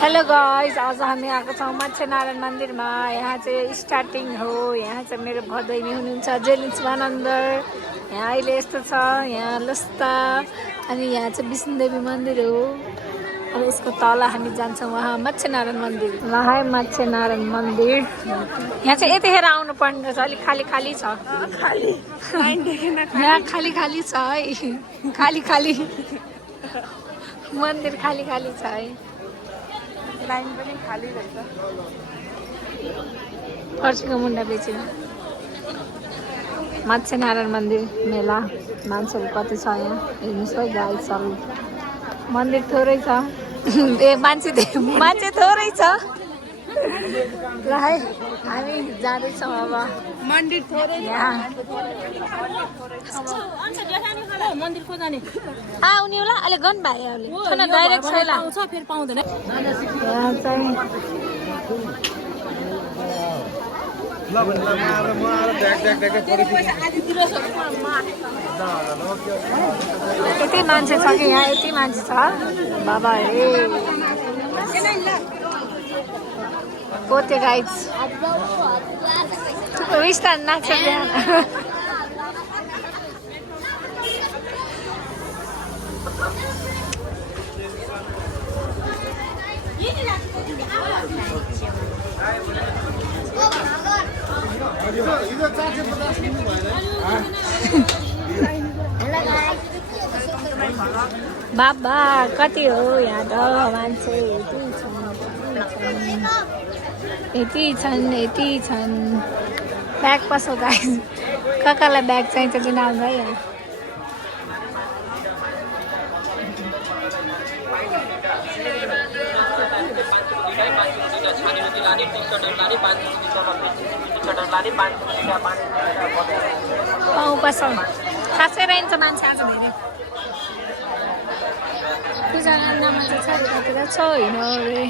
Hello guys, आज हामी आएको छौँ मत्स्यनारायण मन्दिरमा। यहाँ चाहिँ स्टार्टिङ हो। यहाँ चाहिँ मेरो भदैनी हुनुहुन्छ जेनिस मानन्दर। यहाँ अहिले यस्तो छ, यहाँ लस्ता अनि यहाँ चाहिँ विष्णुदेवी मन्दिर हो। अब यसको तल हामी जान्छौँ वहाँ मत्स्यनारायण मन्दिर। ल है मत्स्यनारायण मन्दिर। यहाँ चाहिँ यतिखेर आउनु पर्ने रहेछ, अलिक खाली खाली छ। यहाँ खाली खाली छ है, खाली खाली मन्दिर खाली खाली छ है। लाइन पनि खाली रहेछ। फर्सीको मुन्टा बेच्यो। मत्स्यनारायण मन्दिर मेला मान्छेहरू कति छ यहाँ हेर्नुहोस् है गाइसहरू। मन्दिर थोरै छ ए मान्छे थोरै छ। ल है हामी जाँदैछौँ अब मन्दिर थोरै यहाँ। मन्दिर को जाने आउने होला अहिले गन भाइ डाइरेक्ट छैन फेरि पाउँदैन। यहाँ चाहिँ यति मान्छे छ कि यहाँ यति मान्छे छ बाबा रे। पोते गाइज विस्तार नाच्छ त्यहाँ। बाबा कति हो यहाँ त मान्छे यति छन्। ब्याग पसो गाइस, काकालाई ब्याग चाहिन्छ जुन आउँछ है यहाँ। पसो खासै रहन्छ मान्छे आज धेरै। पूजा गर्नमा चाहिँ छ यतातिर छैन रे।